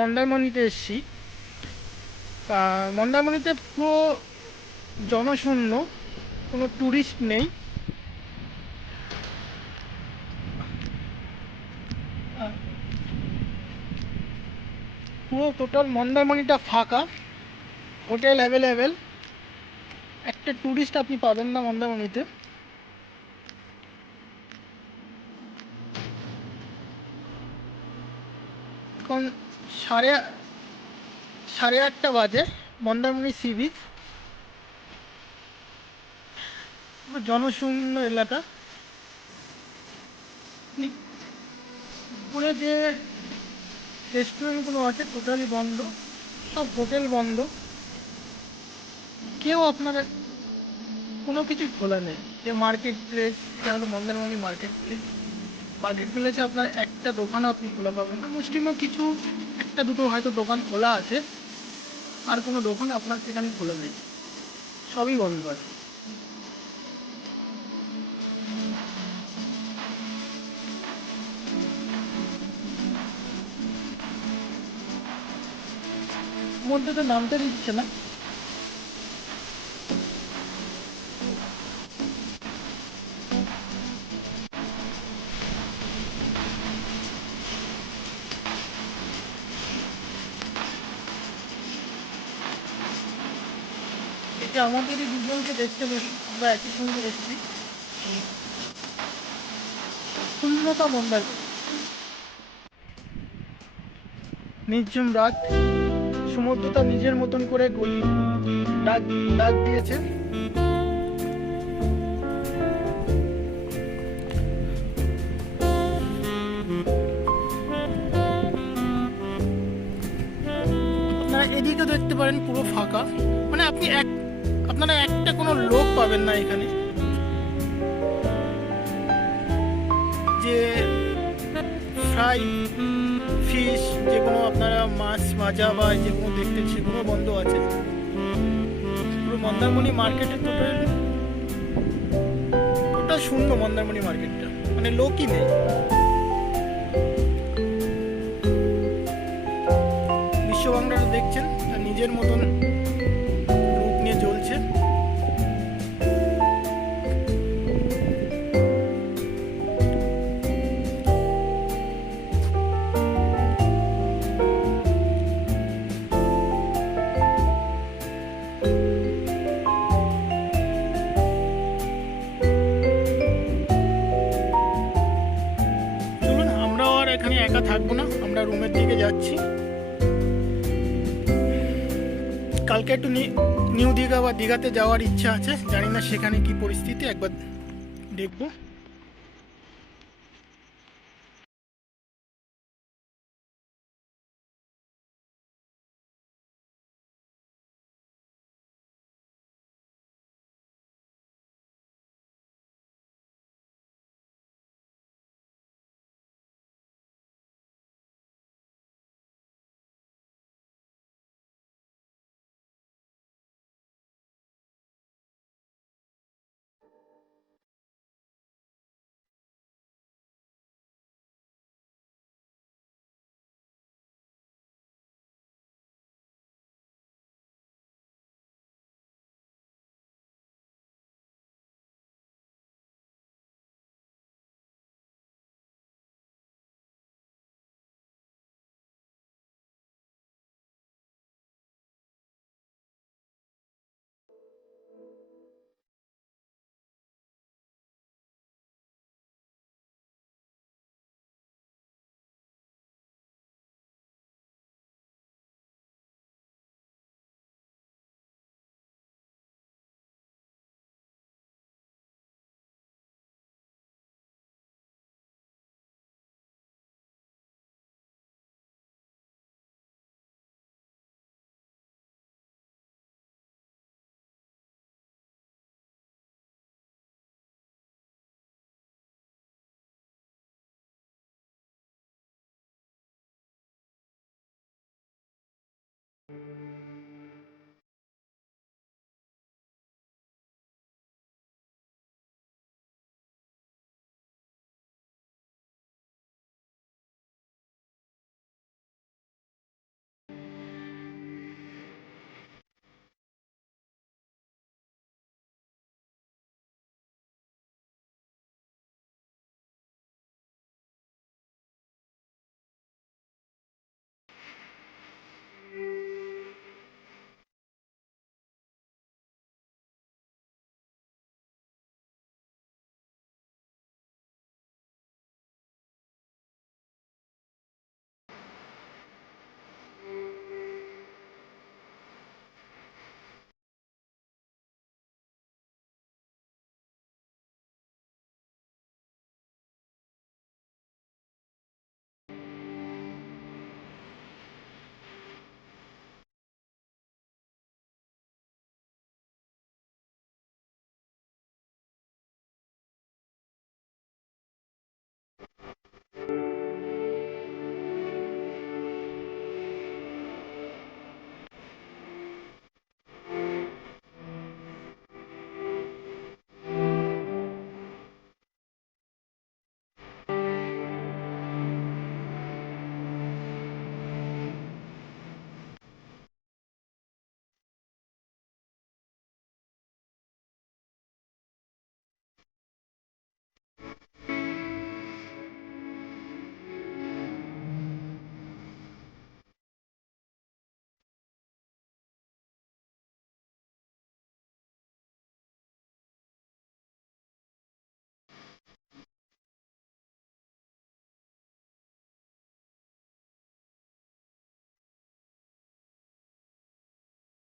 মন্দারমণিতে এসেছি। মন্দারমণিতে পুরো জনশূন্য, কোনো ট্যুরিস্ট নেই। পুরো টোটাল মন্দারমণিটা ফাঁকা, হোটেল অ্যাভেলেবেল, একটা ট্যুরিস্ট আপনি পাবেন না মন্দারমণিতে। এখন সাড়ে সাড়ে আটটা বাজে। মন্দারমণি সি বিচ জনশূন্য এলাকা। উপরে যে রেস্টুরেন্টগুলো আছে টোটালি বন্ধ, সব হোটেল বন্ধ, কেউ আপনার কোনো কিছু খোলা নেই। যে মার্কেট প্লেস, এটা হলো মন্দারমণি মার্কেট প্লেস। মার্কেট প্লেসে আপনার একটা দোকানও আপনি খোলা পাবেন না। মুসলিমও কিছু একটা দুটো হয়তো দোকান খোলা আছে, আর কোনো দোকান আপনার সেখানে খোলা নেই, সবই বন্ধ আছে। মধ্যে তো নামতে দিচ্ছে না। এটা আমাদেরই দুজনকে দেখতে পেলাম, আমরা একই সঙ্গে এসেছি। শূন্যতা মন্দার, নির্ঝুম রাত, সমুদ্রটা নিজের মতন করে ডাক ডাক দিয়েছে। আপনারা এদিকে দেখতে পারেন পুরো ফাঁকা, মানে আপনারা একটা কোনো লোক পাবেন না এখানে যে ফ্রাই ফিশ, যে কোনো আপনারা মাছ ভাজা বা যে কোনো দেখতেন সেগুলো বন্ধ আছে। পুরো মন্দারমণি মার্কেটে টোটাল শূন্য। মন্দারমণি মার্কেটটা মানে লোকই নেই। বিশ্ববাংলাটা দেখছেন নিজের মতন রূপ নিয়ে চলছে। চলুন, আমরাও আর এখানে একা থাকবো না, আমরা রুমের দিকে যাচ্ছি। কাল কালকে একটু নিউ দীঘা বা দীঘাতে যাওয়ার ইচ্ছা আছে, জানি না সেখানে কি পরিস্থিতি, একবার দেখবো।